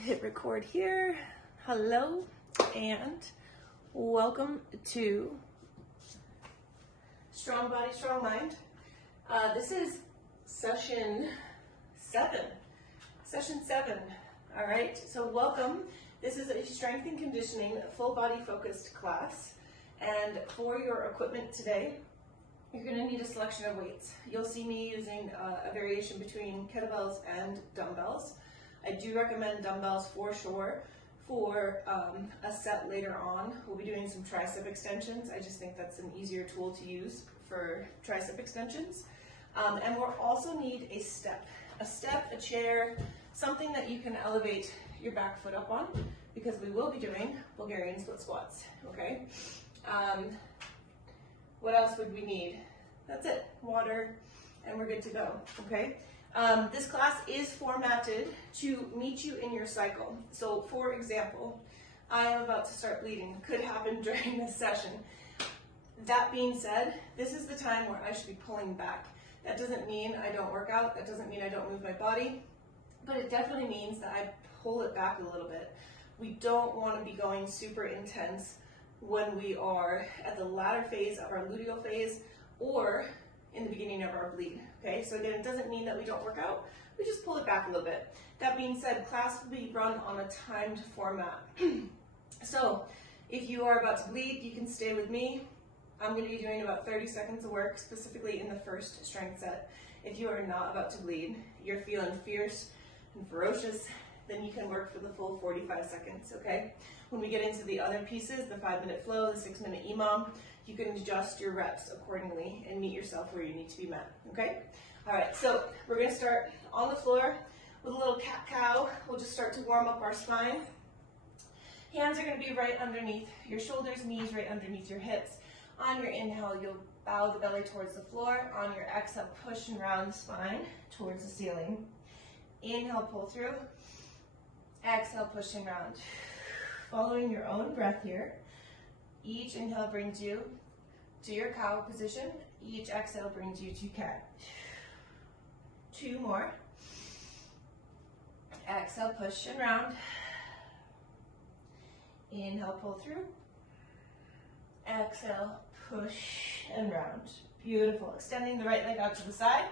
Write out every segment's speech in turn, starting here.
hit record here. Hello and welcome to Strong Body, Strong Mind. This is session 7. All right, so welcome. This is a strength and conditioning full body focused class. And for your equipment today, you're going to need a selection of weights. You'll see me using a variation between kettlebells and dumbbells. I do recommend dumbbells for sure for a set later on. We'll be doing some tricep extensions. I just think that's an easier tool to use for tricep extensions. And we'll also need a step, a chair, something that you can elevate your back foot up on, because we will be doing Bulgarian split squats, okay? What else would we need? That's it, water, and we're good to go, okay? This class is formatted to meet you in your cycle. So for example, I am about to start bleeding. Could happen during this session. That being said, this is the time where I should be pulling back. That doesn't mean I don't work out, that doesn't mean I don't move my body, but it definitely means that I pull it back a little bit. We don't want to be going super intense when we are at the latter phase of our luteal phase or in the beginning of our bleed, okay? So again, it doesn't mean that we don't work out, we just pull it back a little bit. That being said, class will be run on a timed format. So if you are about to bleed, you can stay with me. I'm going to be doing about 30 seconds of work, specifically in the first strength set. If you are not about to bleed, you're feeling fierce and ferocious, then you can work for the full 45 seconds, okay? When we get into the other pieces, the 5-minute flow, the 6-minute EMOM, you can adjust your reps accordingly and meet yourself where you need to be met, okay? All right, so we're gonna start on the floor with a little cat-cow. We'll just start to warm up our spine. Hands are gonna be right underneath your shoulders, knees right underneath your hips. On your inhale, you'll bow the belly towards the floor. On your exhale, push and round the spine towards the ceiling. Inhale, pull through. Exhale, push and round. Following your own breath here. Each inhale brings you to your cow position. Each exhale brings you to cat. 2 more. Exhale, push and round. Inhale, pull through. Exhale, push and round. Beautiful. Extending the right leg out to the side.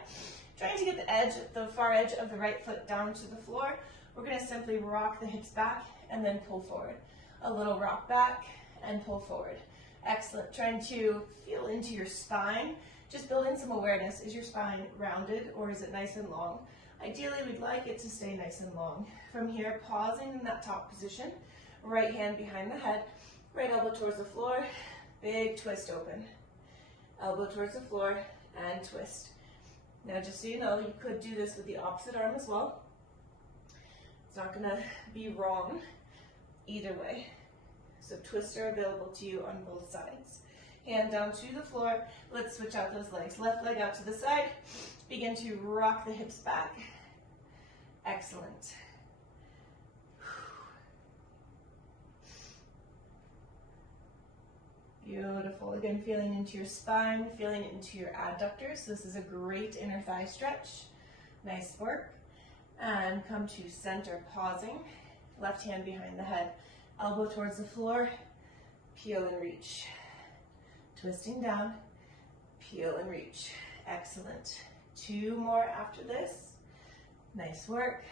Trying to get the far edge of the right foot down to the floor. We're going to simply rock the hips back and then pull forward. A little rock back and pull forward. Excellent. Trying to feel into your spine. Just build in some awareness. Is your spine rounded or is it nice and long? Ideally, we'd like it to stay nice and long. From here, pausing in that top position. Right hand behind the head. Right elbow towards the floor. Big twist open. Elbow towards the floor and twist. Now, just so you know, you could do this with the opposite arm as well. It's not going to be wrong either way. So twists are available to you on both sides. Hand down to the floor. Let's switch out those legs. Left leg out to the side. Begin to rock the hips back. Excellent. Beautiful. Again, feeling into your spine, feeling into your adductors. This is a great inner thigh stretch. Nice work. And come to center, pausing. Left hand behind the head. Elbow towards the floor. Peel and reach. Twisting down. Peel and reach. Excellent. 2 more after this. Nice work.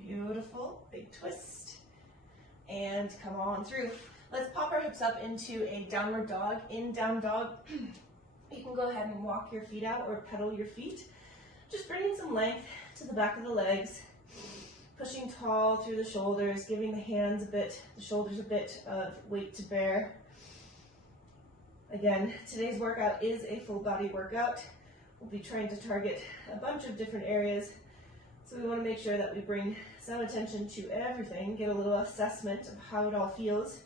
Beautiful. Big twist. And come on through. Let's pop our hips up into a downward dog. In down dog, you can go ahead and walk your feet out or pedal your feet. Just bringing some length to the back of the legs. Pushing tall through the shoulders, giving the hands the shoulders a bit of weight to bear. Again, today's workout is a full body workout. We'll be trying to target a bunch of different areas. So we want to make sure that we bring some attention to everything, get a little assessment of how it all feels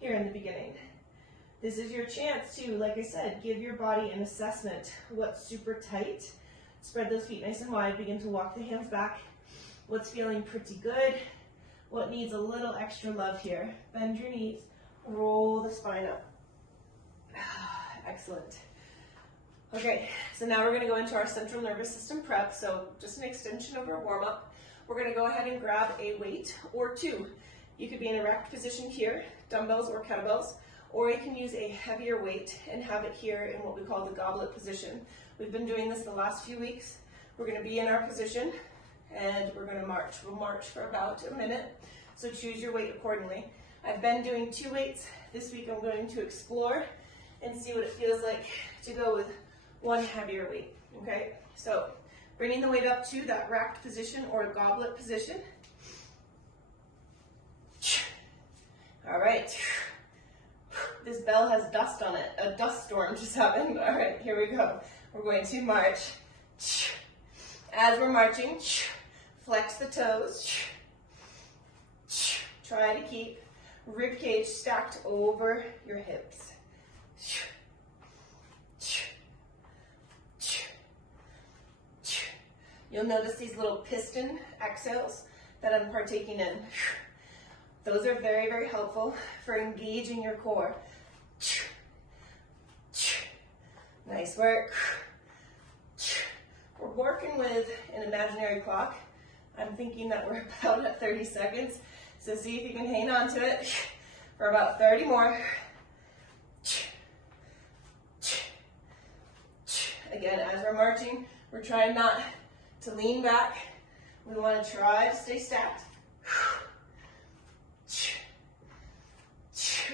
here in the beginning. This is your chance to, like I said, give your body an assessment. What's super tight? Spread those feet nice and wide. Begin to walk the hands back. What's feeling pretty good? What needs a little extra love here? Bend your knees. Roll the spine up. Excellent. Okay, so now we're going to go into our central nervous system prep. So just an extension of our warm-up. we're gonna go ahead and grab a weight or two. You could be in a racked position here, dumbbells or kettlebells, or you can use a heavier weight and have it here in what we call the goblet position. We've been doing this the last few weeks. We're gonna be in our position and we're gonna march. We'll march for about a minute, so choose your weight accordingly. I've been doing 2 weights. This week I'm going to explore and see what it feels like to go with one heavier weight, okay? So bringing the weight up to that racked position or goblet position. All right. This bell has dust on it. A dust storm just happened. All right, here we go. We're going to march. As we're marching, flex the toes. Try to keep rib cage stacked over your hips. You'll notice these little piston exhales that I'm partaking in. Those are very, very helpful for engaging your core. Nice work. We're working with an imaginary clock. I'm thinking that we're about at 30 seconds. So see if you can hang on to it for about 30 more. Again, as we're marching, we're trying not to lean back. We want to try to stay stacked.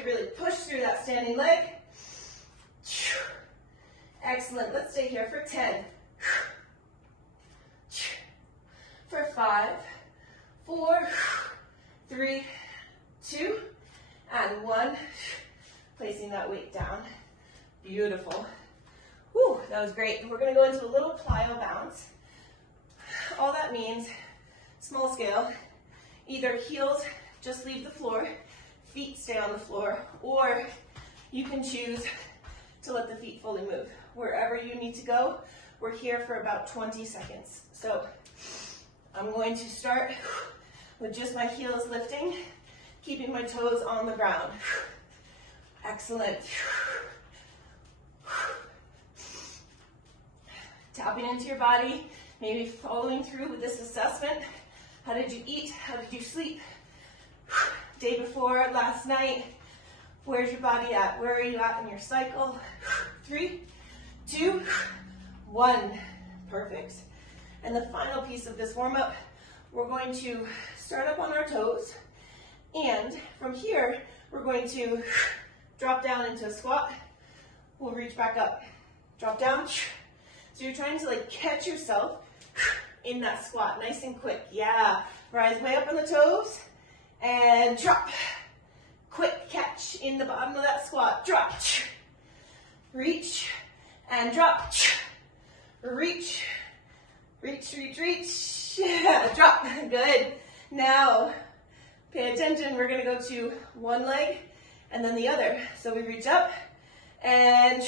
Really push through that standing leg. Excellent. Let's stay here for 10. For 5, 4, 3, 2, and 1. Placing that weight down. Beautiful. Whew, that was great. We're going to go into a little plyo bounce. All that means, small scale, either heels just leave the floor, feet stay on the floor, or you can choose to let the feet fully move. Wherever you need to go, we're here for about 20 seconds. So I'm going to start with just my heels lifting, keeping my toes on the ground. Excellent. Tapping into your body, maybe following through with this assessment. How did you eat? How did you sleep? Day before, last night, where's your body at? Where are you at in your cycle? 3, 2, 1. Perfect. And the final piece of this warm-up, we're going to start up on our toes. And from here, we're going to drop down into a squat. We'll reach back up. Drop down. So you're trying to like catch yourself in that squat, nice and quick. Yeah. Rise way up on the toes. And drop. Quick catch in the bottom of that squat. Drop. Reach. And drop. Reach. Reach, reach, reach. Drop. Good. Now, pay attention. We're going to go to one leg and then the other. So we reach up and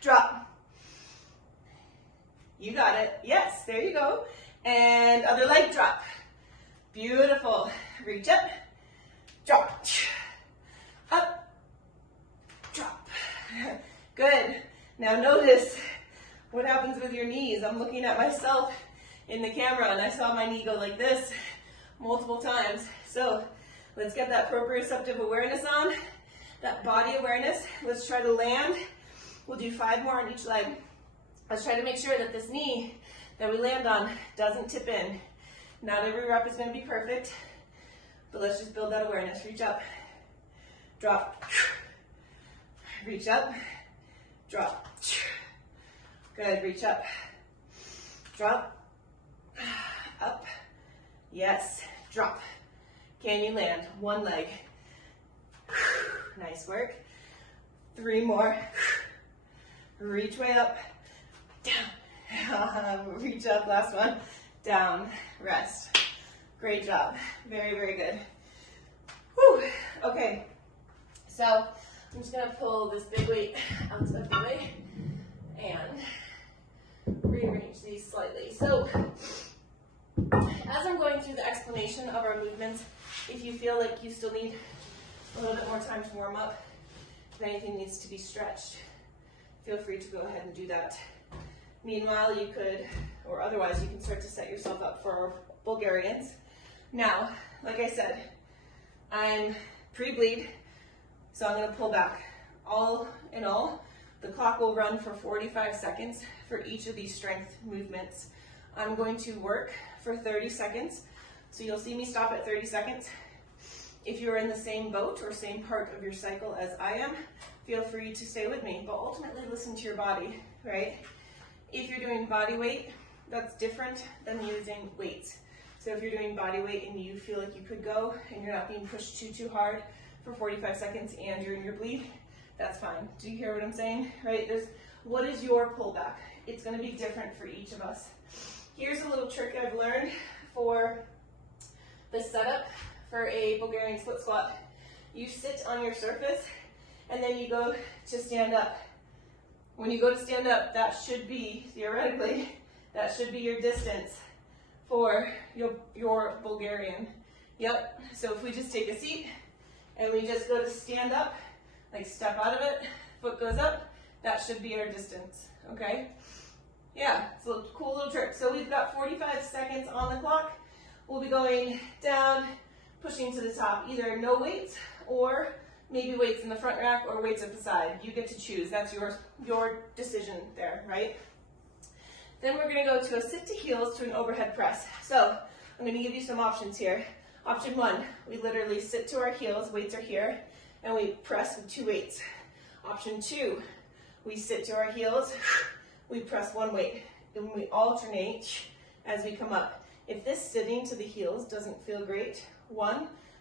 drop. You got it. Yes, there you go. And other leg, drop. Beautiful. Reach up. Drop. Up. Drop. Good. Now notice what happens with your knees. I'm looking at myself in the camera and I saw my knee go like this multiple times. So let's get that proprioceptive awareness on, that body awareness. Let's try to land. We'll do 5 more on each leg. Let's try to make sure that this knee that we land on doesn't tip in. Not every rep is going to be perfect, but let's just build that awareness. Reach up, drop, reach up, drop. Good, reach up, drop, up, yes, drop. Can you land? One leg. Nice work. 3 more. Reach way up, down. Reach up, last one. Down, rest. Great job. Very, very good. Whew. Okay, so I'm just gonna pull this big weight out of the way and rearrange these slightly. So as I'm going through the explanation of our movements, if you feel like you still need a little bit more time to warm up, if anything needs to be stretched, feel free to go ahead and do that. Meanwhile, you could, or otherwise, you can start to set yourself up for our Bulgarians. Now, like I said, I'm pre-bleed, so I'm gonna pull back. All in all, the clock will run for 45 seconds for each of these strength movements. I'm going to work for 30 seconds, so you'll see me stop at 30 seconds. If you're in the same boat or same part of your cycle as I am, feel free to stay with me, but ultimately listen to your body, right? If you're doing body weight, that's different than using weights. So if you're doing body weight and you feel like you could go and you're not being pushed too hard for 45 seconds and you're in your bleed, that's fine. Do you hear what I'm saying? Right? What is your pullback? It's going to be different for each of us. Here's a little trick I've learned for the setup for a Bulgarian split squat. You sit on your surface and then you go to stand up. When you go to stand up, that should be, theoretically, that should be your distance for your Bulgarian. Yep, so if we just take a seat and we just go to stand up, like step out of it, foot goes up, that should be our distance, okay? Yeah, it's a cool little trick. So we've got 45 seconds on the clock. We'll be going down, pushing to the top, either no weights or maybe weights in the front rack or weights at the side. You get to choose. That's your decision there, right? Then we're going to go to a sit to heels to an overhead press. So I'm going to give you some options here. Option one, we literally sit to our heels, weights are here, and we press with 2 weights. Option two, we sit to our heels, we press 1 weight, and we alternate as we come up. If this sitting to the heels doesn't feel great,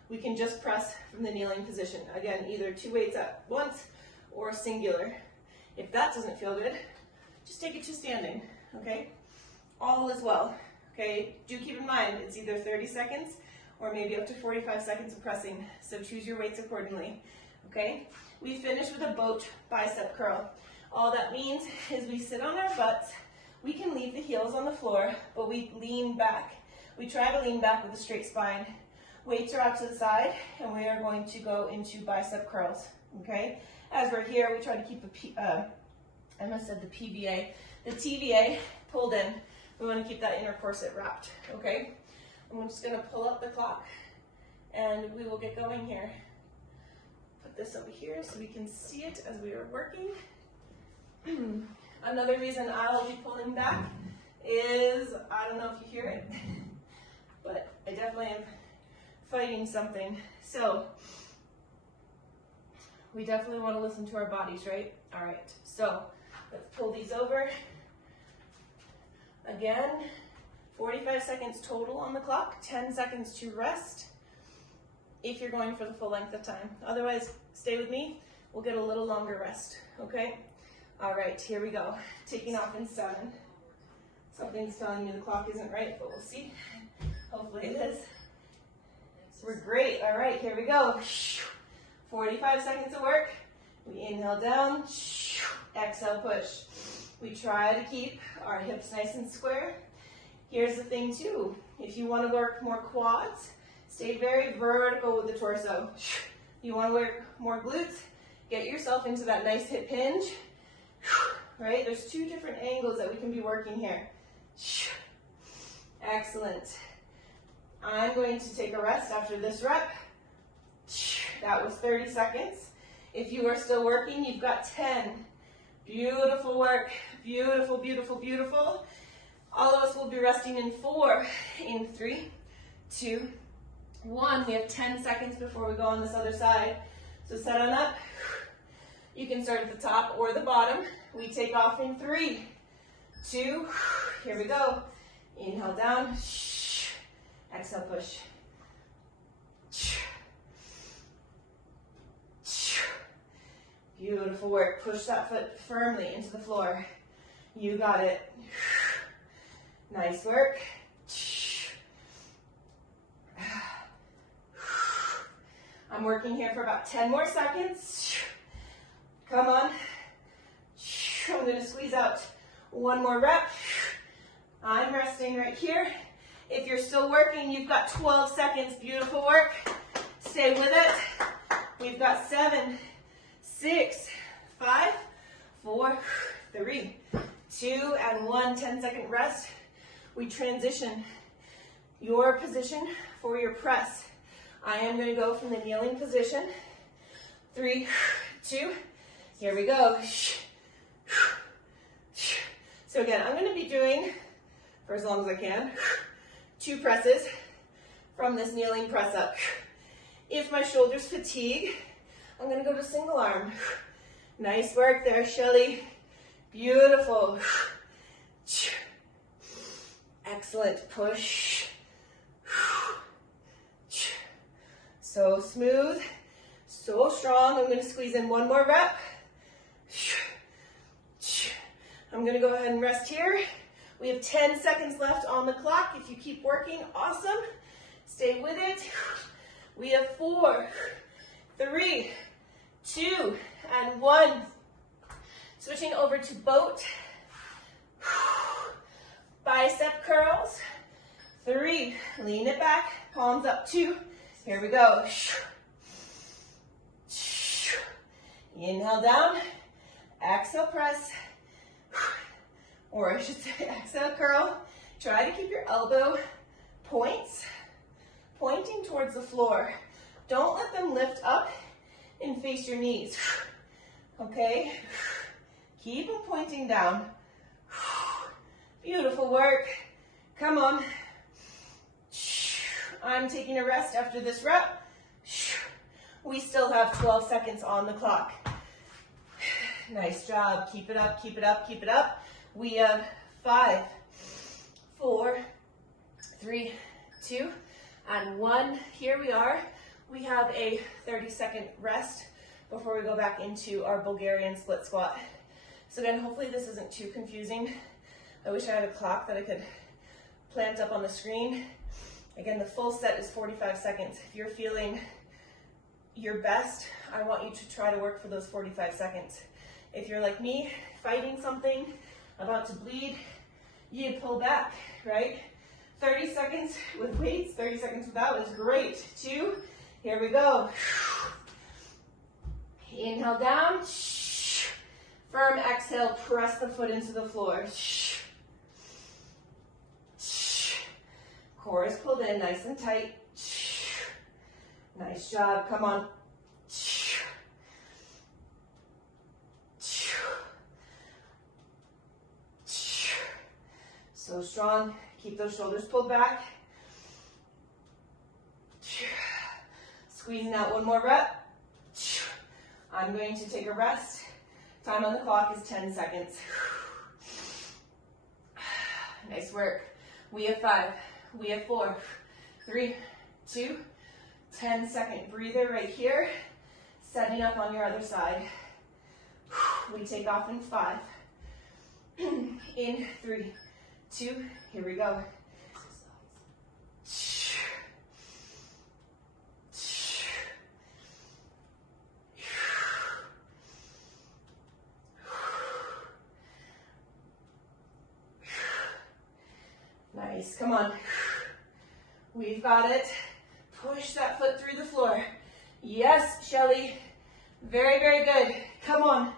we can just press from the kneeling position. Again, either 2 weights at once or singular. If that doesn't feel good, just take it to standing, okay? All is well, okay? Do keep in mind, it's either 30 seconds or maybe up to 45 seconds of pressing, so choose your weights accordingly, okay? We finish with a boat bicep curl. All that means is we sit on our butts, we can leave the heels on the floor, but we lean back. We try to lean back with a straight spine. Weights are out to the side, and we are going to go into bicep curls, okay? As we're here, we try to keep the TVA pulled in. We want to keep that inner corset wrapped, okay? I'm just going to pull up the clock, and we will get going here. Put this over here so we can see it as we are working. Another reason I'll be pulling back is, I don't know if you hear it, but I definitely am fighting something. So we definitely want to listen to our bodies, right? All right, so let's pull these over. Again, 45 seconds total on the clock, 10 seconds to rest if you're going for the full length of time. Otherwise, stay with me. We'll get a little longer rest, okay? All right, here we go. Taking off in 7. Something's telling me the clock isn't right, but we'll see. Hopefully it is. We're great. All right, here we go. 45 seconds of work. We inhale down, exhale, push. We try to keep our hips nice and square. Here's the thing too, if you want to work more quads, stay very vertical with the torso. You want to work more glutes, get yourself into that nice hip hinge, right? There's 2 different angles that we can be working here. Excellent. I'm going to take a rest after this rep. That was 30 seconds. If you are still working, you've got 10. Beautiful work. Beautiful, beautiful, beautiful. All of us will be resting in 4, in 3, 2, 1. We have 10 seconds before we go on this other side. So set on up. You can start at the top or the bottom. We take off in 3, 2, here we go. Inhale down, exhale, push. Beautiful work. Push that foot firmly into the floor. You got it. Nice work. I'm working here for about 10 more seconds. Come on. I'm going to squeeze out 1 more rep. I'm resting right here. If you're still working, you've got 12 seconds. Beautiful work. Stay with it. We've got 7, 6, 5, 4, 3, 2, and 1. 10-second rest. We transition your position for your press. I am going to go from the kneeling position. 3, 2, here we go. So again, I'm going to be doing, for as long as I can, 2 presses from this kneeling press up. If my shoulders fatigue, I'm going to go to single arm. Nice work there, Shelly. Beautiful. Excellent. Push. So smooth, so strong. I'm going to squeeze in one more rep. I'm going to go ahead and rest here. We have 10 seconds left on the clock. If you keep working, awesome. Stay with it. We have 4, 3, 2, and 1. Switching over to boat. Bicep curls. 3, lean it back, palms up. 2, here we go. Inhale down, exhale press, or I should say exhale curl. Try to keep your elbow points pointing towards the floor. Don't let them lift up and face your knees. Okay? Keep them pointing down. Beautiful work. Come on. I'm taking a rest after this rep. We still have 12 seconds on the clock. Nice job. Keep it up, keep it up, keep it up. We have 5, 4, 3, 2, and 1. Here we are. We have a 30-second rest before we go back into our Bulgarian split squat. So again, hopefully this isn't too confusing. I wish I had a clock that I could plant up on the screen. Again, the full set is 45 seconds. If you're feeling your best, I want you to try to work for those 45 seconds. If you're like me, fighting something, about to bleed, you pull back, right? 30 seconds with weights, 30 seconds without is great. 2, here we go. Inhale down. Firm exhale, press the foot into the floor. Core is pulled in nice and tight. Nice job, come on. So strong, keep those shoulders pulled back. Squeezing out one more rep. I'm going to take a rest. Time on the clock is 10 seconds. Nice work. We have 5, we have 4, 3, 2, 10-second breather right here. Setting up on your other side. We take off in 5. In 3, 2, here we go. Nice, come on. We've got it. Push that foot through the floor. Yes, Shelly. Very, very good. Come on.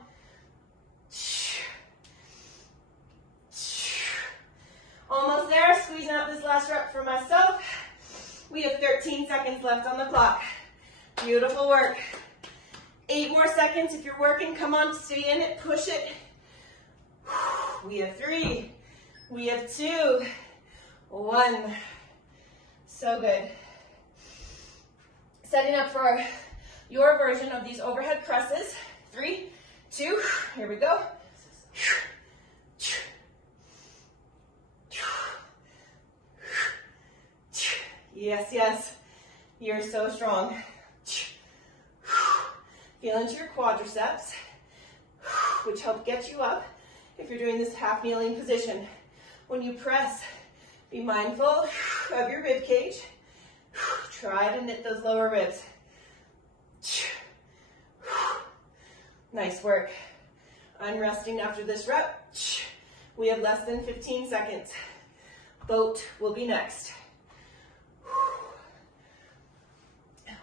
Almost there. Squeezing out this last rep for myself. We have 13 seconds left on the clock. Beautiful work. 8 more seconds if you're working. Come on, stay in it. Push it. We have 3. We have 2. 1. So good. Setting up for your version of these overhead presses. 3, 2, here we go. Yes, yes. You're so strong. Feel into your quadriceps, which help get you up if you're doing this half kneeling position. When you press, be mindful of your rib cage. Try to knit those lower ribs. Nice work. I'm resting after this rep. We have less than 15 seconds. Boat will be next.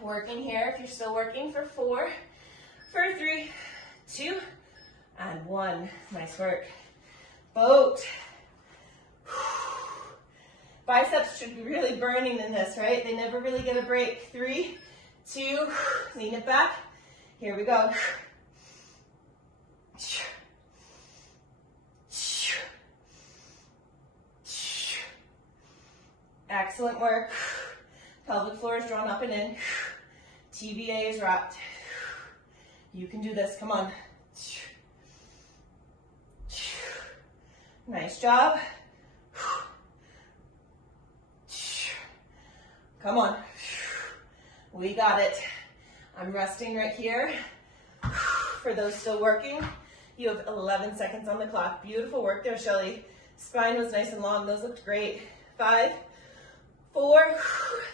Working here if you're still working for 4, for 3, 2, and 1. Nice work. Boat. Biceps should be really burning in this, right? They never really get a break. 3, 2, lean it back. Here we go. Excellent work. Pelvic floor is drawn up and in. TVA is wrapped. You can do this, come on. Nice job. Come on. We got it. I'm resting right here. For those still working, you have 11 seconds on the clock. Beautiful work there, Shelly. Spine was nice and long. Those looked great. 5, 4,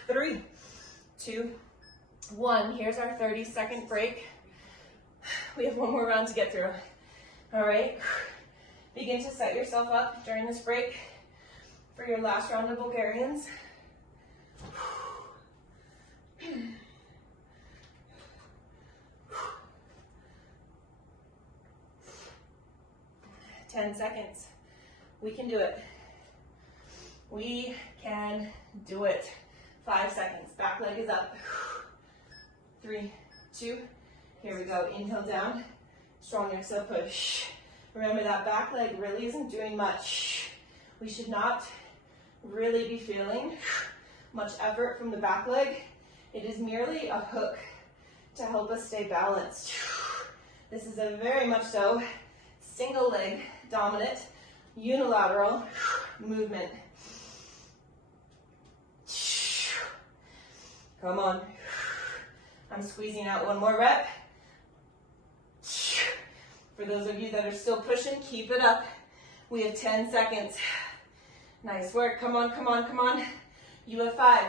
3, 2, 1. Here's our 30-second break. We have one more round to get through. All right. Begin to set yourself up during this break for your last round of Bulgarians. 10 seconds. We can do it. We can do it. 5 seconds. Back leg is up. 3, 2. Here we go. Inhale down. Strong exhale push. Remember that back leg really isn't doing much. We should not really be feeling much effort from the back leg. It is merely a hook to help us stay balanced. This is a very much so single leg dominant unilateral movement. Come on. I'm squeezing out one more rep. For those of you that are still pushing, keep it up. We have 10 seconds. Nice work. Come on, come on, come on. You have 5.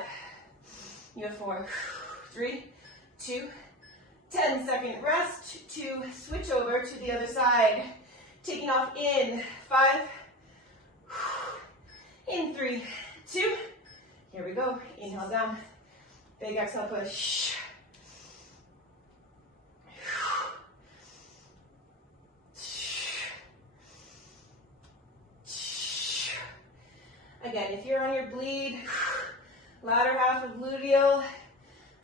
You have 4, 3, 2, 10-second rest to switch over to the other side. Taking off in 5, in 3, 2. Here we go. Inhale down. Big exhale push. Again, if you're on your bleed, latter half of gluteal,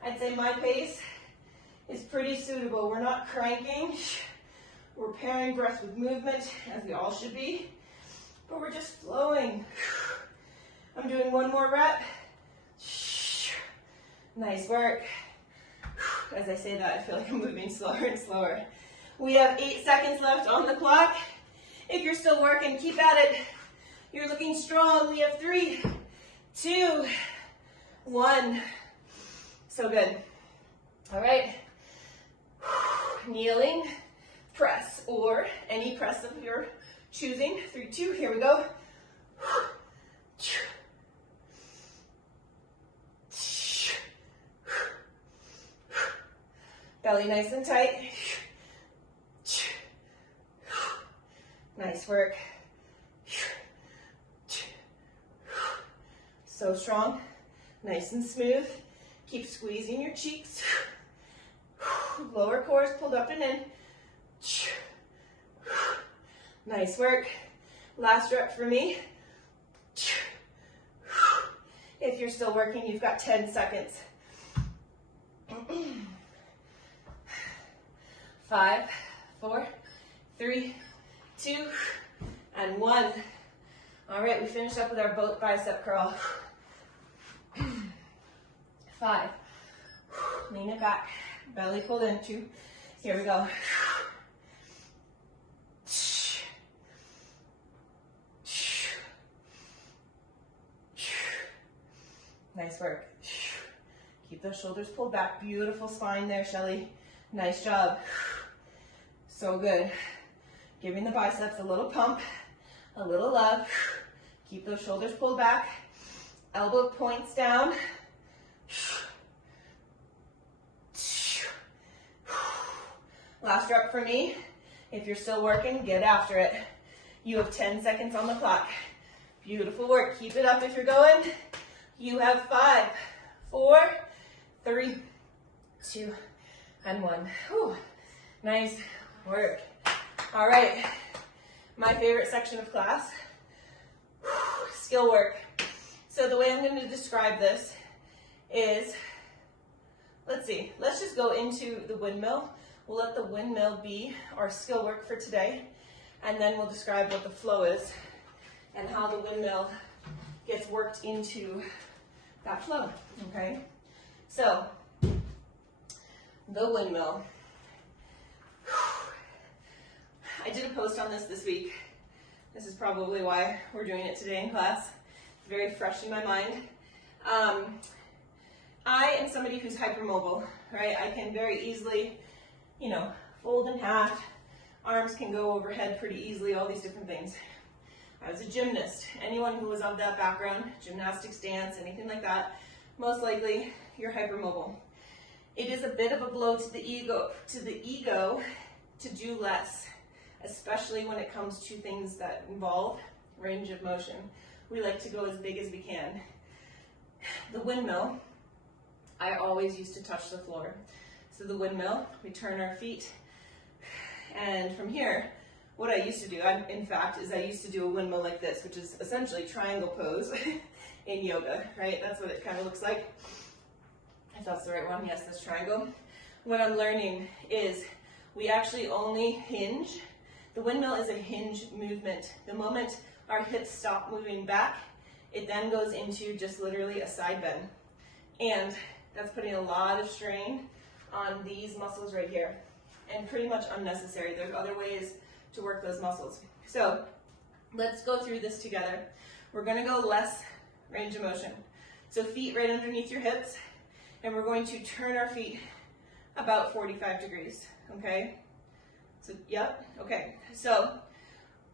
I'd say my pace is pretty suitable. We're not cranking. We're pairing breath with movement, as we all should be, but we're just flowing. I'm doing one more rep. Nice work. As I say that, I feel like I'm moving slower and slower. We have 8 seconds left on the clock. If you're still working, keep at it. You're looking strong. We have 3, 2, 1. So good. All right. Kneeling press, or any press of your choosing. 3, 2. Here we go. Belly nice and tight. Nice work. So strong, nice and smooth. Keep squeezing your cheeks. Lower core is pulled up and in. Nice work. Last rep for me. If you're still working, you've got 10 seconds. 5, 4, 3, 2, and 1. All right, we finished up with our boat bicep curl. 5. Lean it back. Belly pulled in. 2. Here we go. Nice work. Keep those shoulders pulled back. Beautiful spine there, Shelly. Nice job. So good. Giving the biceps a little pump, a little love. Keep those shoulders pulled back. Elbow points down. Last rep for me. If you're still working, get after it. You have 10 seconds on the clock. Beautiful work. Keep it up if you're going. You have 5, 4, 3, 2, and 1. Whew. Nice work. All right. My favorite section of class. Skill work. So the way I'm going to describe this is, let's just go into the windmill. We'll let the windmill be our skill work for today, and then we'll describe what the flow is and how the windmill gets worked into that flow, okay? So, the windmill. I did a post on this week. This is probably why we're doing it today in class. It's very fresh in my mind. I am somebody who's hypermobile, right? I can very easily, fold in half. Arms can go overhead pretty easily, all these different things. I was a gymnast. Anyone who was of that background, gymnastics, dance, anything like that, most likely you're hypermobile. It is a bit of a blow to the ego to do less, especially when it comes to things that involve range of motion. We like to go as big as we can. The windmill, I always used to touch the floor. So the windmill, we turn our feet, and from here, what I used to do, in fact, is I used to do a windmill like this, which is essentially triangle pose in yoga, right? That's what it kind of looks like. If that's the right one, yes, that's triangle. What I'm learning is we actually only hinge. The windmill is a hinge movement. The moment our hips stop moving back, it then goes into just literally a side bend. And that's putting a lot of strain on these muscles right here, and pretty much unnecessary. There's other ways to work those muscles. So let's go through this together. We're gonna go less range of motion. So feet right underneath your hips, and we're going to turn our feet about 45 degrees, okay? So, yep, okay. So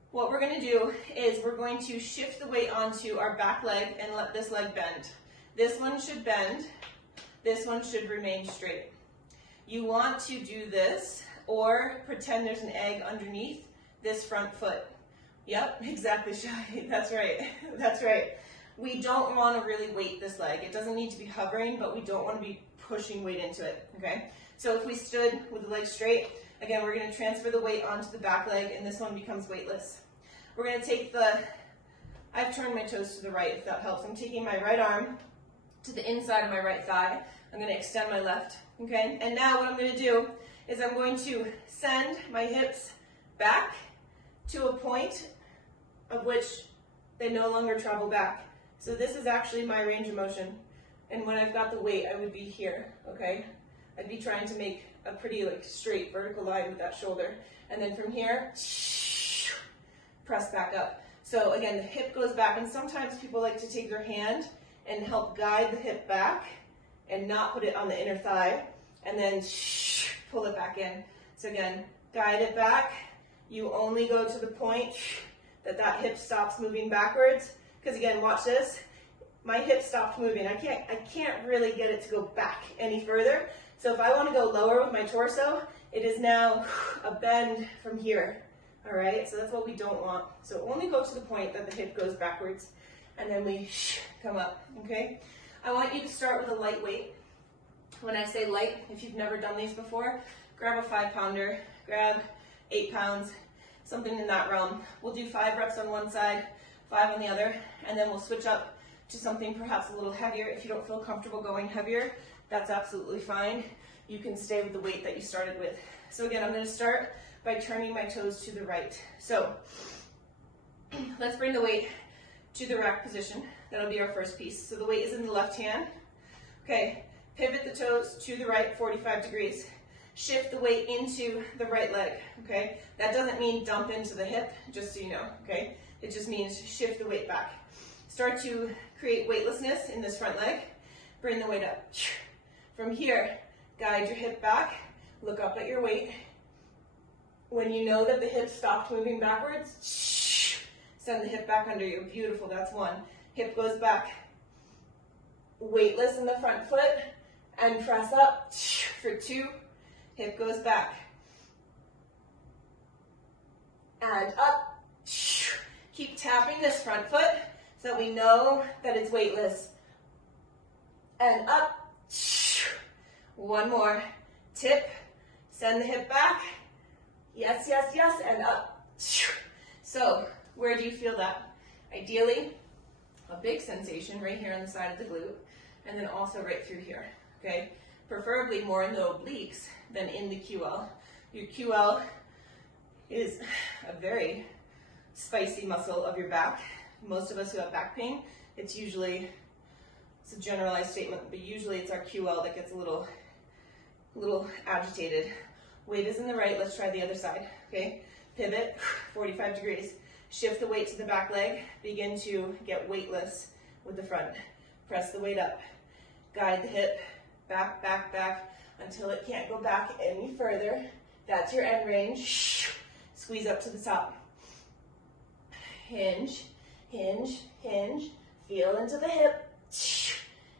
what we're gonna do is we're going to shift the weight onto our back leg and let this leg bend. This one should bend, this one should remain straight. You want to do this or pretend there's an egg underneath this front foot. Yep, exactly, Shai. That's right. That's right. We don't want to really weight this leg. It doesn't need to be hovering, but we don't want to be pushing weight into it, okay? So if we stood with the leg straight, again, we're going to transfer the weight onto the back leg, and this one becomes weightless. We're going to take I've turned my toes to the right, if that helps. I'm taking my right arm to the inside of my right thigh. I'm going to extend my left, okay? And now what I'm going to do is I'm going to send my hips back to a point of which they no longer travel back. So this is actually my range of motion. And when I've got the weight, I would be here, okay? I'd be trying to make a pretty straight vertical line with that shoulder. And then from here, press back up. So again, the hip goes back, and sometimes people like to take their hand and help guide the hip back and not put it on the inner thigh, and then pull it back in. So again, guide it back. You only go to the point that hip stops moving backwards. Because again, watch this. My hip stopped moving. I can't really get it to go back any further. So if I want to go lower with my torso, it is now a bend from here. All right, so that's what we don't want. So only go to the point that the hip goes backwards, and then we come up, okay? I want you to start with a light weight. When I say light, if you've never done these before, grab a 5-pounder, grab 8 pounds, something in that realm. We'll do 5 reps on one side, 5 on the other, and then we'll switch up to something perhaps a little heavier. If you don't feel comfortable going heavier, that's absolutely fine. You can stay with the weight that you started with. So again, I'm going to start by turning my toes to the right. So let's bring the weight to the rack position. That'll be our first piece. So the weight is in the left hand. Okay, pivot the toes to the right 45 degrees. Shift the weight into the right leg, okay? That doesn't mean dump into the hip, just so you know, okay? It just means shift the weight back. Start to create weightlessness in this front leg. Bring the weight up. From here, guide your hip back. Look up at your weight. When you know that the hip stopped moving backwards, send the hip back under you. Beautiful, that's 1. Hip goes back. Weightless in the front foot, and press up for 2. Hip goes back. And up. Keep tapping this front foot so that we know that it's weightless. And up. 1 more. Tip. Send the hip back. Yes, yes, yes, and up. So, where do you feel that? Ideally, a big sensation right here on the side of the glute, and then also right through here, okay? Preferably more in the obliques than in the QL. Your QL is a very spicy muscle of your back. Most of us who have back pain, it's a generalized statement, but usually it's our QL that gets a little agitated. Weight is in the right, let's try the other side, okay? Pivot, 45 degrees. Shift the weight to the back leg, begin to get weightless with the front. Press the weight up, guide the hip, back, back, back, until it can't go back any further. That's your end range. Squeeze up to the top. Hinge, hinge, hinge. Feel into the hip.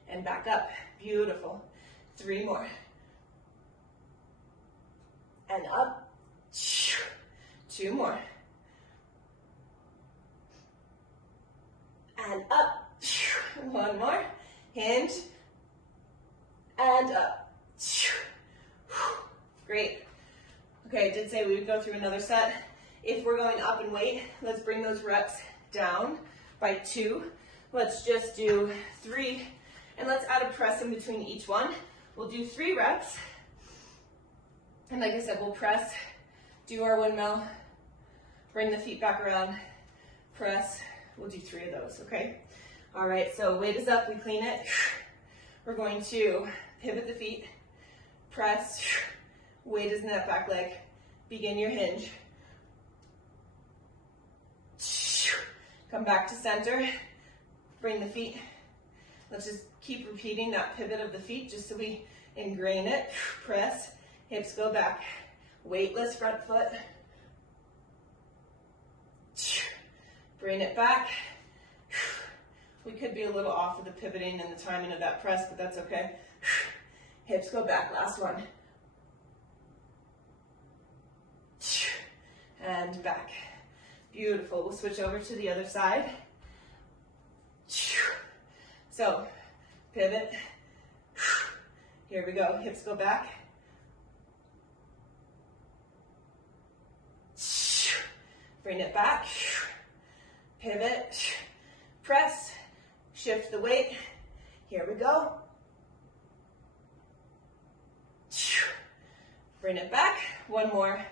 And back up. Beautiful. 3 more. And up. 2 more. And up. 1 more. Hinge. And up. Great. Okay, I did say we would go through another set. If we're going up in weight, let's bring those reps down by 2. Let's just do 3, and let's add a press in between each one. We'll do 3 reps, and like I said, we'll press, do our windmill, bring the feet back around, press. We'll do 3 of those, okay? All right, so weight is up, we clean it. We're going to pivot the feet, press, weight is in that back leg, begin your hinge. Come back to center, bring the feet. Let's just keep repeating that pivot of the feet just so we ingrain it. Press, hips go back, weightless front foot. Bring it back. We could be a little off with the pivoting and the timing of that press, but that's okay. Hips go back, last one. And back. Beautiful. We'll switch over to the other side. So, pivot. Here we go. Hips go back. Bring it back. Pivot. Press. Shift the weight. Here we go. Bring it back. 1 more.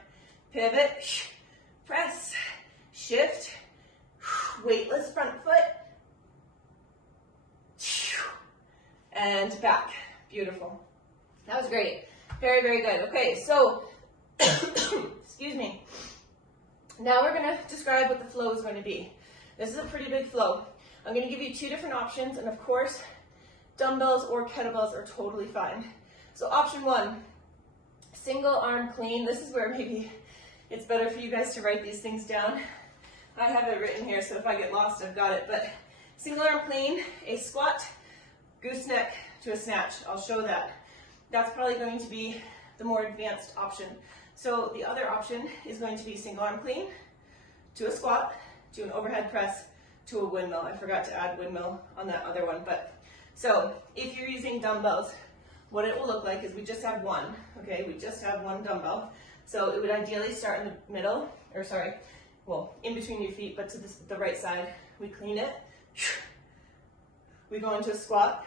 Pivot. Press. Shift, weightless front foot, and back. Beautiful. That was great. Very, very good. Okay, so, excuse me. Now we're going to describe what the flow is going to be. This is a pretty big flow. I'm going to give you 2 different options, and of course, dumbbells or kettlebells are totally fine. So option 1, single arm clean. This is where maybe it's better for you guys to write these things down. I have it written here, so if I get lost, I've got it. But single arm clean, a squat, gooseneck to a snatch. I'll show that. That's probably going to be the more advanced option. So the other option is going to be single arm clean to a squat, to an overhead press, to a windmill. I forgot to add windmill on that other one. But so if you're using dumbbells, what it will look like is we just have one. Okay, we just have one dumbbell. So it would ideally start in the middle, or sorry, well, in between your feet, but to the right side. We clean it. We go into a squat.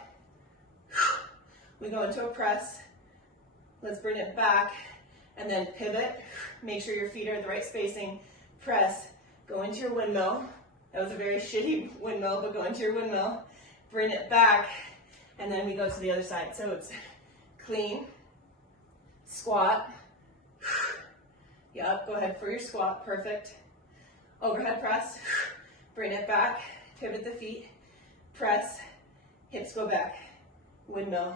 We go into a press. Let's bring it back and then pivot. Make sure your feet are in the right spacing. Press. Go into your windmill. That was a very shitty windmill, but go into your windmill. Bring it back, and then we go to the other side. So it's clean, squat. Yep, go ahead for your squat. Perfect. Overhead press, bring it back, pivot the feet, press, hips go back, windmill.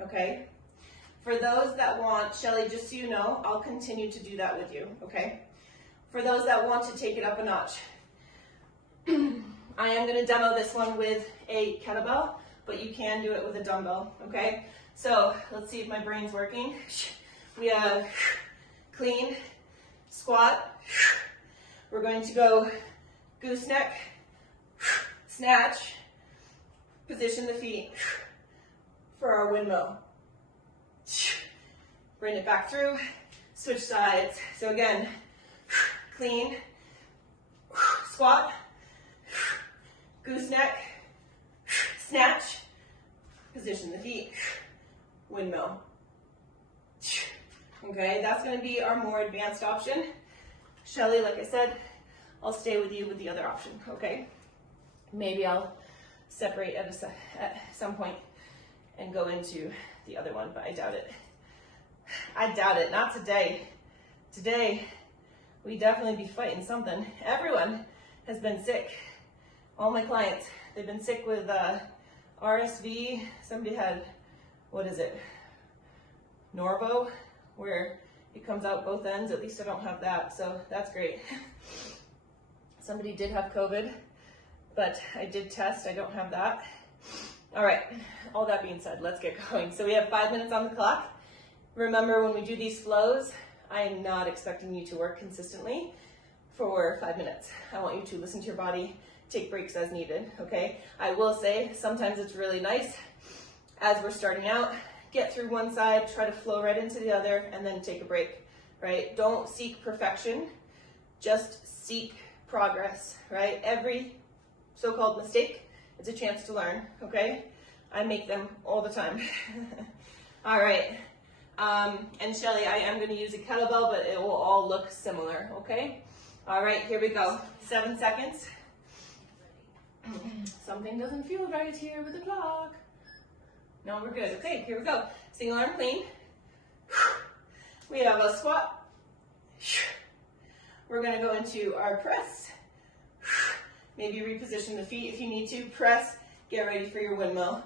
Okay? For those that want, Shelly, just so you know, I'll continue to do that with you, okay? For those that want to take it up a notch, I am going to demo this one with a kettlebell, but you can do it with a dumbbell, okay? So let's see if my brain's working. We have clean, squat. We're going to go gooseneck, snatch, position the feet for our windmill. Bring it back through, switch sides. So again, clean, squat, gooseneck, snatch, position the feet, windmill. Okay, that's going to be our more advanced option. Shelly, like I said, I'll stay with you with the other option, okay? Maybe I'll separate at some point and go into the other one, but I doubt it. I doubt it, not today. Today, we definitely be fighting something. Everyone has been sick. All my clients, they've been sick with RSV. Somebody had, what is it? Norvo, where it comes out both ends. At least I don't have that, so that's great. Somebody did have COVID, but I did test. I don't have that. All right, all that being said, let's get going. So we have 5 minutes on the clock. Remember, when we do these flows, I am not expecting you to work consistently for 5 minutes. I want you to listen to your body, take breaks as needed, okay? I will say, sometimes it's really nice, as we're starting out, get through one side, try to flow right into the other, and then take a break, right? Don't seek perfection, just seek progress, right? Every so-called mistake is a chance to learn, okay? I make them all the time. All right. And Shelly, I am going to use a kettlebell, but it will all look similar, okay? All right, here we go. 7 seconds. Something doesn't feel right here with the clock. No, we're good. Okay, here we go. Single arm clean. We have a squat. We're going to go into our press. Maybe reposition the feet if you need to. Press. Get ready for your windmill.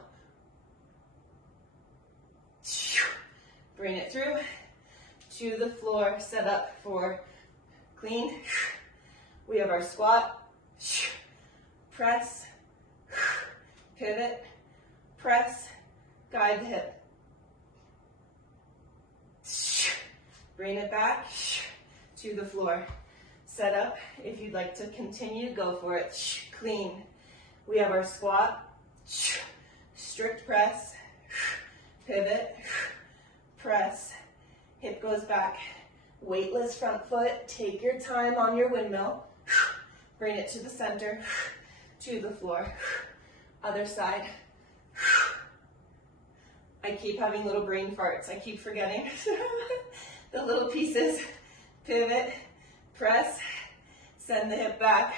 Bring it through to the floor. Set up for clean. We have our squat. Press. Pivot. Press. Guide the hip. Bring it back to the floor. Set up. If you'd like to continue, go for it. Clean. We have our squat. Strict press. Pivot. Press. Hip goes back. Weightless front foot. Take your time on your windmill. Bring it to the center. To the floor. Other side. I keep having little brain farts. I keep forgetting the little pieces. Pivot, press, send the hip back.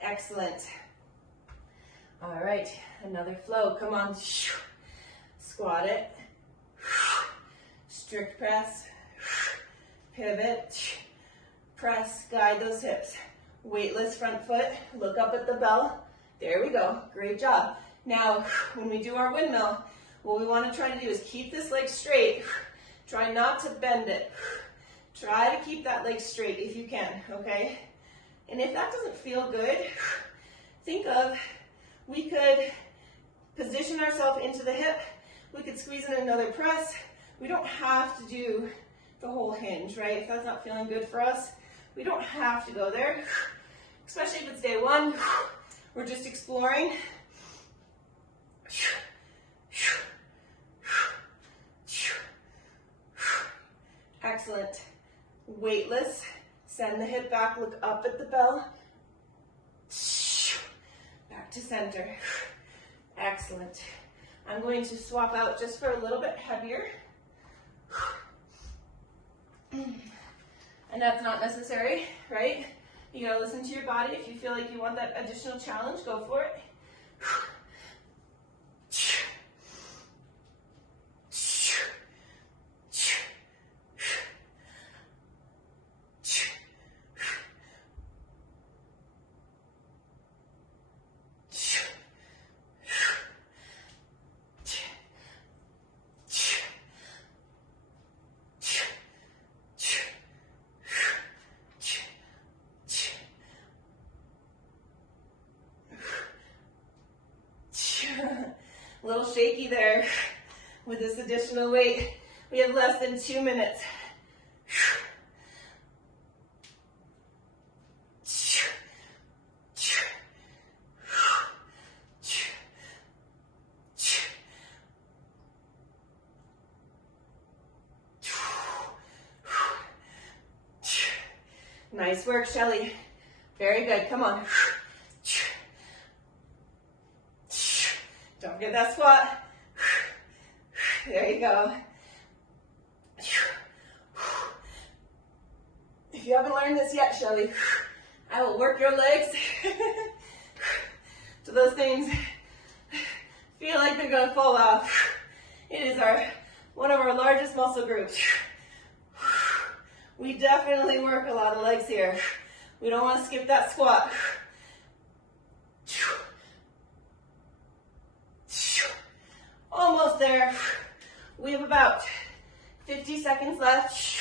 Excellent. All right, another flow. Come on. Squat it. Strict press. Pivot. Press, guide those hips. Weightless front foot. Look up at the bell. There we go. Great job. Now, when we do our windmill, what we want to try to do is keep this leg straight. Try not to bend it. Try to keep that leg straight if you can, okay? And if that doesn't feel good, think of, we could position ourselves into the hip. We could squeeze in another press. We don't have to do the whole hinge, right? If that's not feeling good for us, we don't have to go there, especially if it's day one. We're just exploring. Excellent. Weightless. Send the hip back, look up at the bell. Back to center. Excellent. I'm going to swap out just for a little bit heavier. And that's not necessary, right? You gotta listen to your body. If you feel like you want that additional challenge, go for it. A little shaky there with this additional weight. We have less than 2 minutes. Nice work, Shelly. Very good, come on. Don't forget that squat. There you go. If you haven't learned this yet, Shelly, I will work your legs to those things feel like they're gonna fall off. It is one of our largest muscle groups. We definitely work a lot of legs here. We don't want to skip that squat. Almost there. We have about 50 seconds left.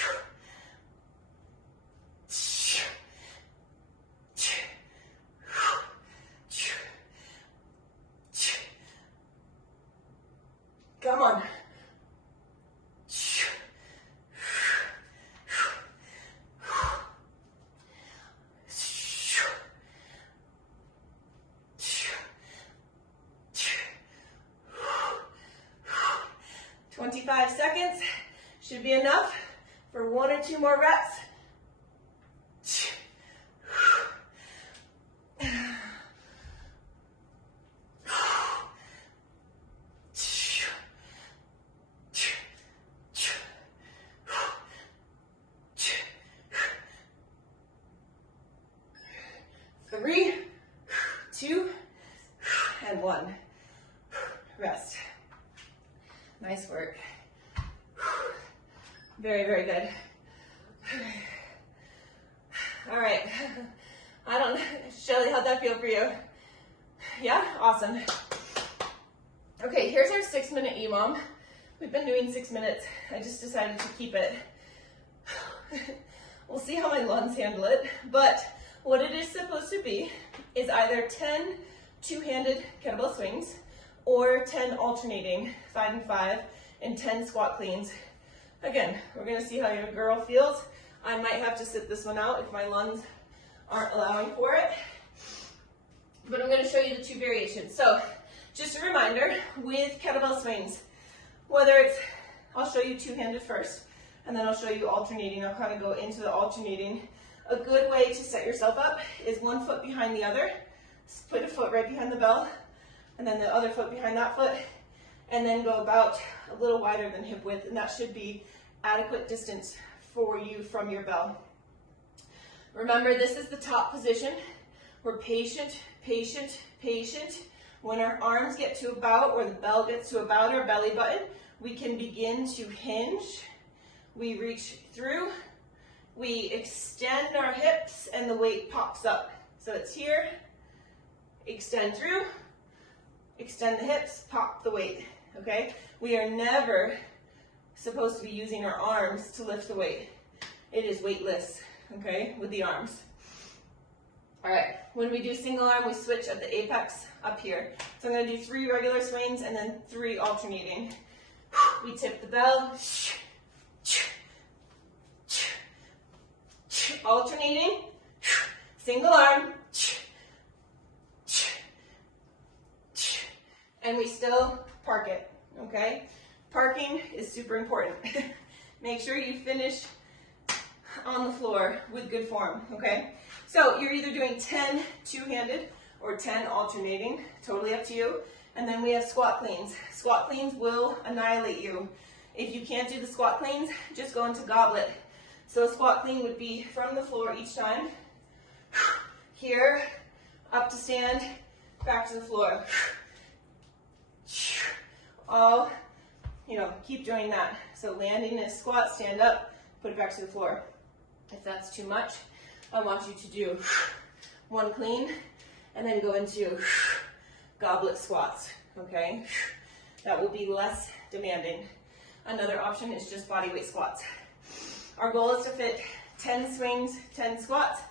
25 seconds should be enough for 1 or 2 more reps. Three, 2, and 1. Rest. Nice work. Very, very good. All right. Shelly, how'd that feel for you? Yeah? Awesome. Okay, here's our 6-minute EMOM. We've been doing 6 minutes. I just decided to keep it. We'll see how my lungs handle it, but what it is supposed to be is either 10 two-handed kettlebell swings or 10 alternating 5 and 5 and 10 squat cleans. Again, we're gonna see how your girl feels. I might have to sit this one out if my lungs aren't allowing for it, but I'm gonna show you the 2 variations. So just a reminder, with kettlebell swings, whether it's, I'll show you two-handed first, and then I'll show you alternating. I'll kind of go into the alternating. A good way to set yourself up is 1 foot behind the other. Just put a foot right behind the bell, and then the other foot behind that foot, and then go about a little wider than hip width, and that should be adequate distance for you from your bell. Remember, this is the top position. We're patient, patient, patient. When our arms get to about, or the bell gets to about our belly button, we can begin to hinge. We reach through, we extend our hips, and the weight pops up. So it's here, extend through, extend the hips, pop the weight, okay? We are never supposed to be using our arms to lift the weight. It is weightless, okay, with the arms. All right, when we do single arm, we switch at the apex up here. So I'm gonna do 3 regular swings and then 3 alternating. We tip the bell, alternating, single arm, and we still park it, okay? Parking is super important. Make sure you finish on the floor with good form, okay? So you're either doing 10 two-handed or 10 alternating, totally up to you. And then we have squat cleans. Squat cleans will annihilate you. If you can't do the squat cleans, just go into goblet. So a squat clean would be from the floor each time. Here, up to stand, back to the floor. All, keep doing that. So landing in a squat, stand up, put it back to the floor. If that's too much, I want you to do 1 clean and then go into goblet squats, okay? That will be less demanding. Another option is just bodyweight squats. Our goal is to fit 10 swings, 10 squats.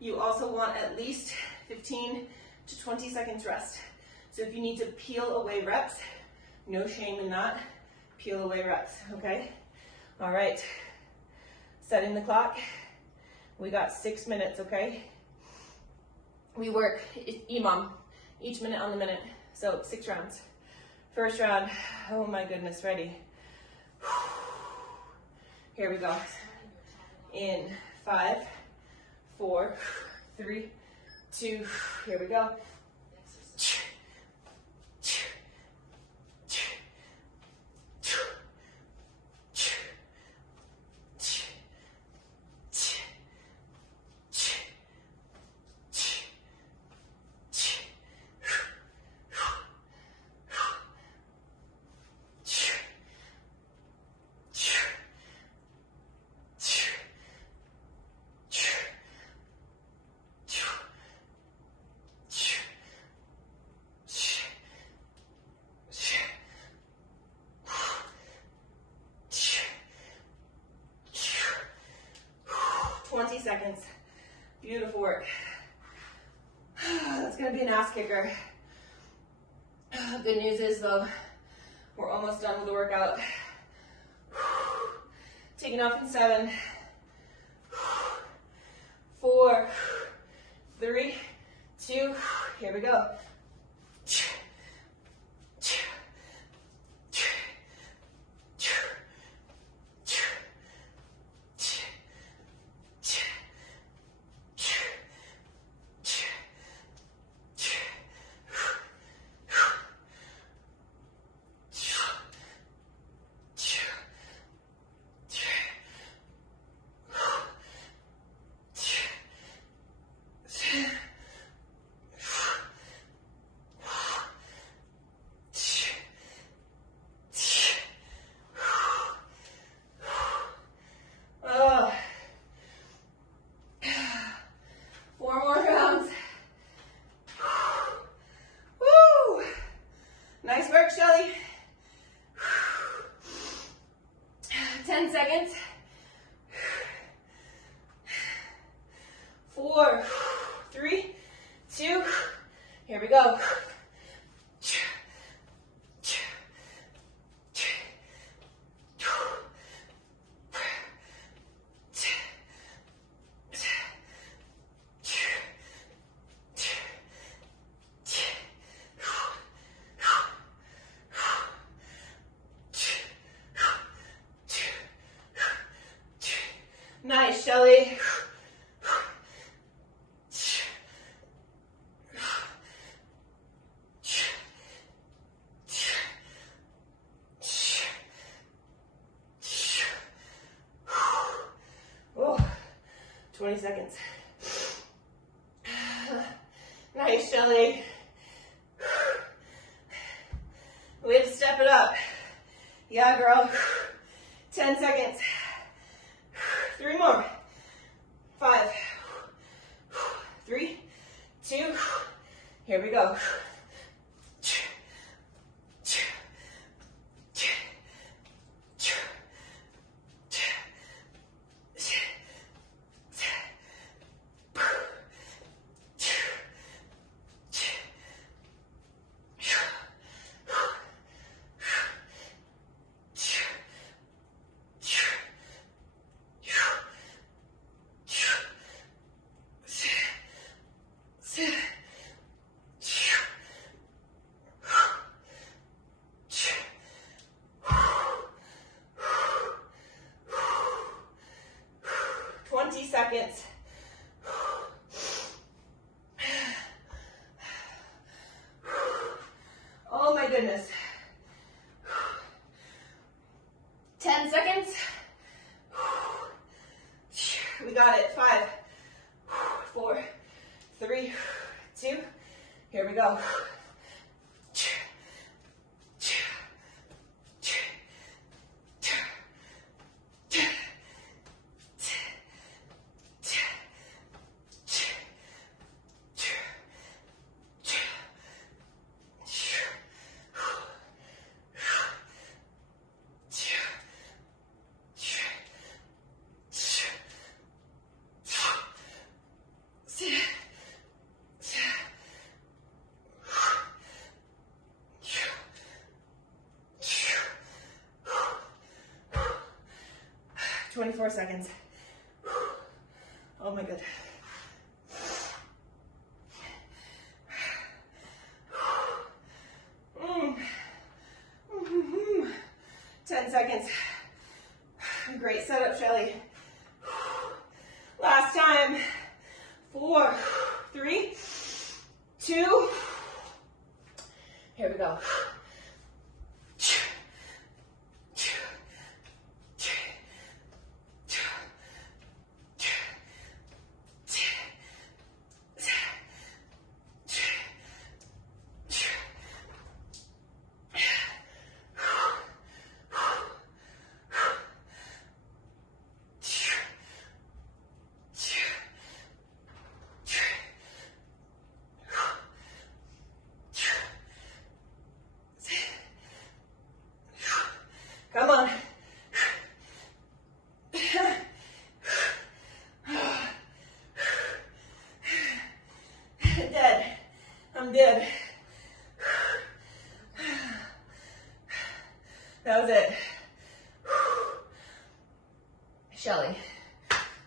You also want at least 15 to 20 seconds rest. So if you need to peel away reps, no shame in that, peel away reps, okay? All right, setting the clock. We got 6 minutes, okay? We work EMOM, each minute on the minute. So 6 rounds. First round, oh my goodness, ready? Here we go. In 5, 4, 3, 2, here we go. 20 seconds. Beautiful work. That's going to be an ass kicker. Good news is, though, we're almost done with the workout. Taking off in 7, 4, 3, 2, here we go. Nice work, Shelly. 10 seconds. 4, 3, 2, here we go. Nice, Shelly. Oh, 20 seconds. Nice, Shelly. We have to step it up. Yeah, girl. 10 seconds. 3 more. 5, 3, 2, here we go. Seconds. Oh my goodness. 10 seconds. We got it. 5, 4, 3, 2, here we go. Four seconds. Oh my god. Mm. 10 seconds. Great setup, Shelly. Last time. 4, 3, 2. Here we go. 100. That was it. Shelly,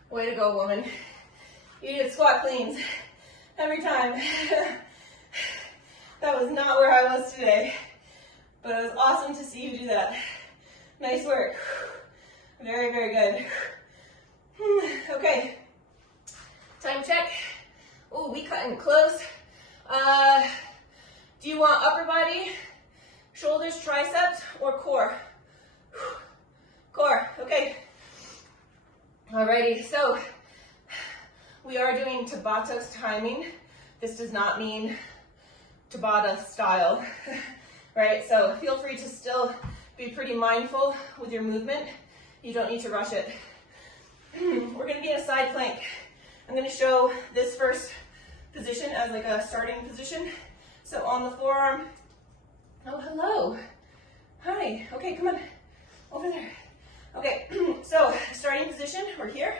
way to go, woman. You did squat cleans every time. That was not where I was today, but it was awesome to see you do that. Nice work. Very, very good. Okay, time check. Oh, we cutting close. Do you want upper body, shoulders, triceps, or core? Core, okay. Alrighty, so we are doing Tabata timing. This does not mean Tabata style, right? So feel free to still be pretty mindful with your movement. You don't need to rush it. We're gonna be in a side plank. I'm gonna show this first position as like a starting position. So on the forearm, oh, hello. Hi, okay, come on, over there. Okay, so starting position, we're here.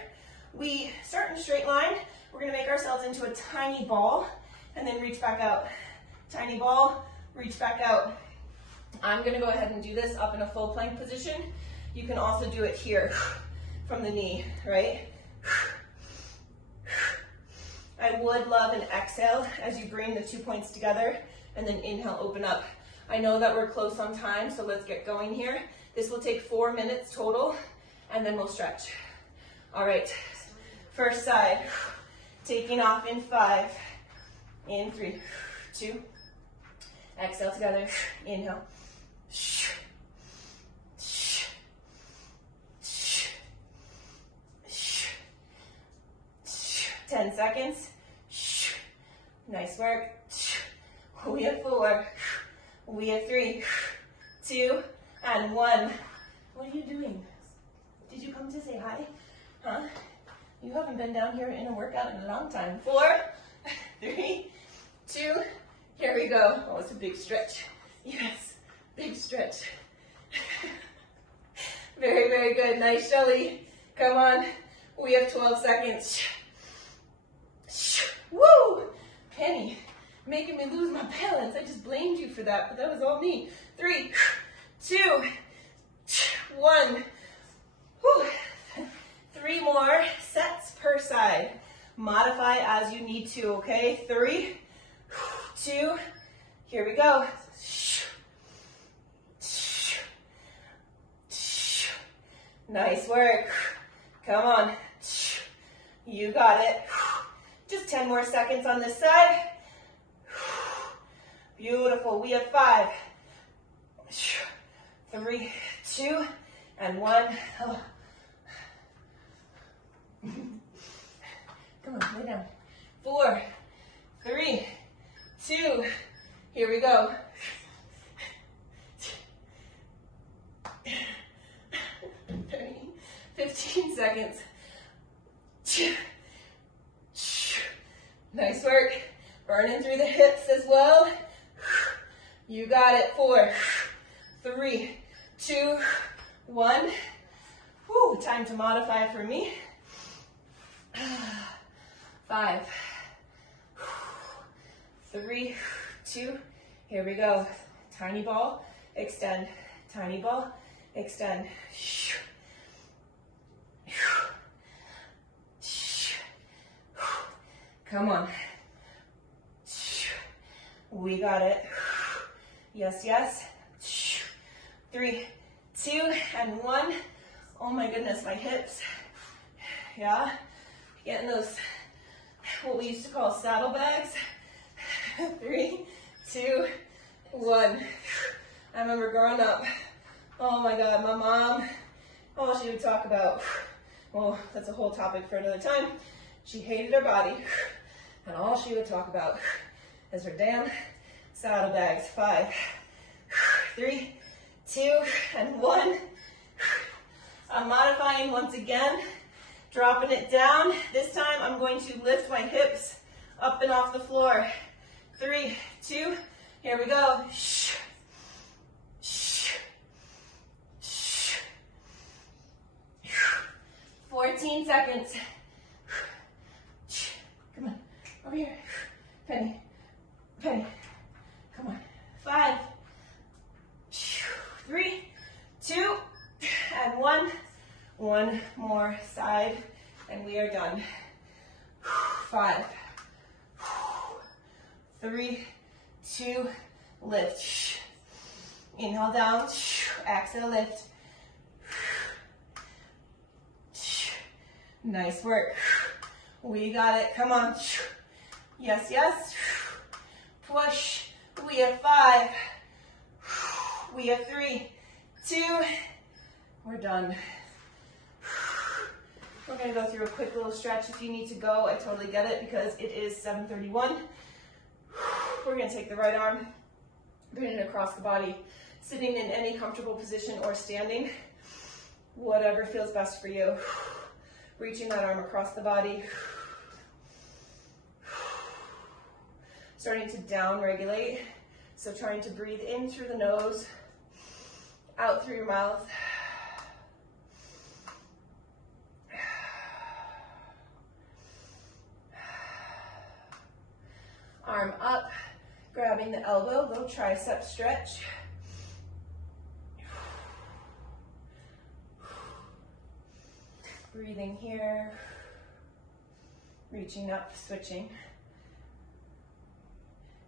We start in a straight line. We're gonna make ourselves into a tiny ball and then reach back out. Tiny ball, reach back out. I'm gonna go ahead and do this up in a full plank position. You can also do it here from the knee, right? I would love an exhale as you bring the 2 points together and then inhale, open up. I know that we're close on time, so let's get going here. This will take 4 minutes total, and then we'll stretch. All right, first side, taking off in 5, in 3, 2, exhale together, inhale. 10 seconds. Nice work. We have 4. We have 3, 2, and 1. What are you doing? Did you come to say hi? Huh? You haven't been down here in a workout in a long time. 4, 3, 2, here we go. Oh, it's a big stretch. Yes, big stretch. Very, very good. Nice, Shelly. Come on. We have 12 seconds. Woo! Penny, making me lose my balance. I just blamed you for that, but that was all me. 3, 2, 1. Whew. 3 more sets per side. Modify as you need to, okay? 3, 2, here we go. Nice work. Come on. You got it. Just 10 more seconds on this side. Beautiful. We have 5, 3, 2, and 1. Oh. Come on, lay down. 4, 3, 2, here we go. 30, 15 seconds. Nice work. Burning through the hips as well. You got it. 4, 3, 2, 1. Whew, time to modify for me. 5, 3, 2, here we go. Tiny ball, extend. Tiny ball, extend. Come on. We got it. Yes, yes. 3, 2, and 1. Oh my goodness, my hips. Yeah, getting those what we used to call saddlebags. 3, 2, 1. I remember growing up, oh my God, my mom, all she would talk about, well, that's a whole topic for another time. She hated her body, and all she would talk about is her damn saddlebags. 5, 3, 2, and 1. I'm modifying once again, dropping it down. This time I'm going to lift my hips up and off the floor. 3, 2, here we go. 14 seconds. Come on, over here. Penny, Penny, come on. 5, 3, 2, and 1. One more side, and we are done. 5, 3, 2, lift. Inhale down, exhale, lift. Nice work. We got it, come on. Yes, yes. Push. We have 5. We have 3, 2. We're done. We're gonna go through a quick little stretch. If you need to go, I totally get it because it is 7:31. We're gonna take the right arm, bring it across the body, sitting in any comfortable position or standing, whatever feels best for you. Reaching that arm across the body. Starting to down regulate. So trying to breathe in through the nose, out through your mouth. Arm up, grabbing the elbow, little tricep stretch. Breathing here, reaching up, switching.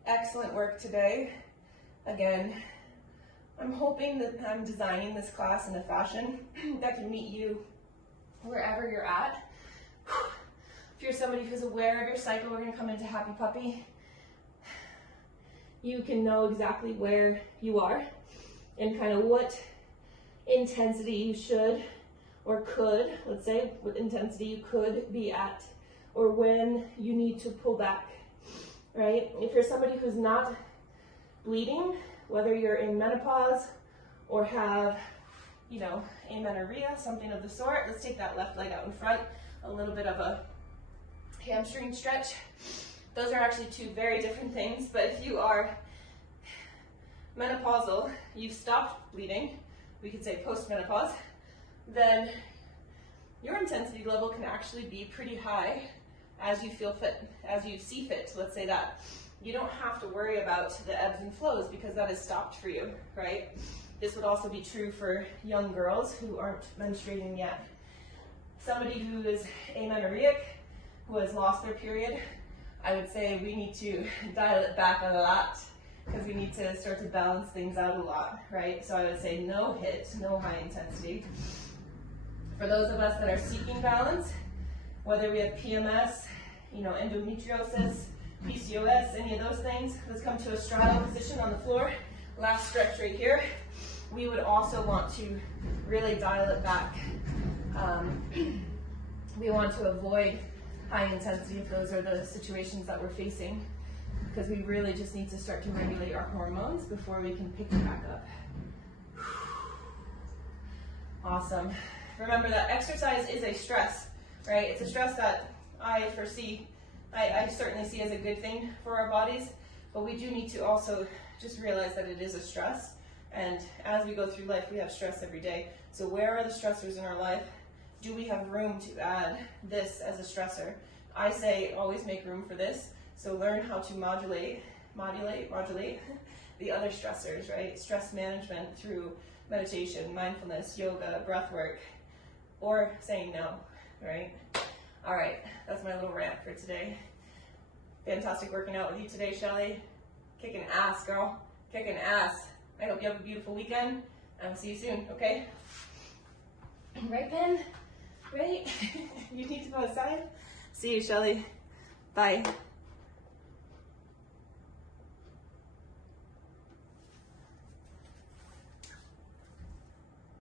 Excellent work today. Again, I'm hoping that I'm designing this class in a fashion that can meet you wherever you're at. If you're somebody who's aware of your cycle, we're gonna come into Happy Puppy. You can know exactly where you are and kind of what intensity you should or could, let's say, what intensity you could be at, or when you need to pull back, right? If you're somebody who's not bleeding, whether you're in menopause or have, you know, amenorrhea, something of the sort, let's take that left leg out in front, a little bit of a hamstring stretch. Those are actually two very different things, but if you are menopausal, you've stopped bleeding, we could say post-menopause, then your intensity level can actually be pretty high as you feel fit, as you see fit, let's say that. You don't have to worry about the ebbs and flows because that is stopped for you, right? This would also be true for young girls who aren't menstruating yet. Somebody who is amenorrheic, who has lost their period, I would say we need to dial it back a lot because we need to start to balance things out a lot, right? So I would say no HIIT, no high intensity. For those of us that are seeking balance, whether we have PMS, you know, endometriosis, PCOS, any of those things, let's come to a straddle position on the floor. Last stretch right here. We would also want to really dial it back. We want to avoid high intensity if those are the situations that we're facing, because we really just need to start to regulate our hormones before we can pick it back up. Awesome. Remember that exercise is a stress, right? It's a stress that I foresee, I certainly see as a good thing for our bodies, but we do need to also just realize that it is a stress. And as we go through life, we have stress every day. So where are the stressors in our life? Do we have room to add this as a stressor? I say always make room for this. So learn how to modulate the other stressors, right? Stress management through meditation, mindfulness, yoga, breath work, or saying no, right? All right, that's my little rant for today. Fantastic working out with you today, Shelly. Kicking ass, girl. Kicking ass. I hope you have a beautiful weekend, and I'll see you soon, okay? Right, Ben? Right? You need to go outside? See you, Shelly. Bye.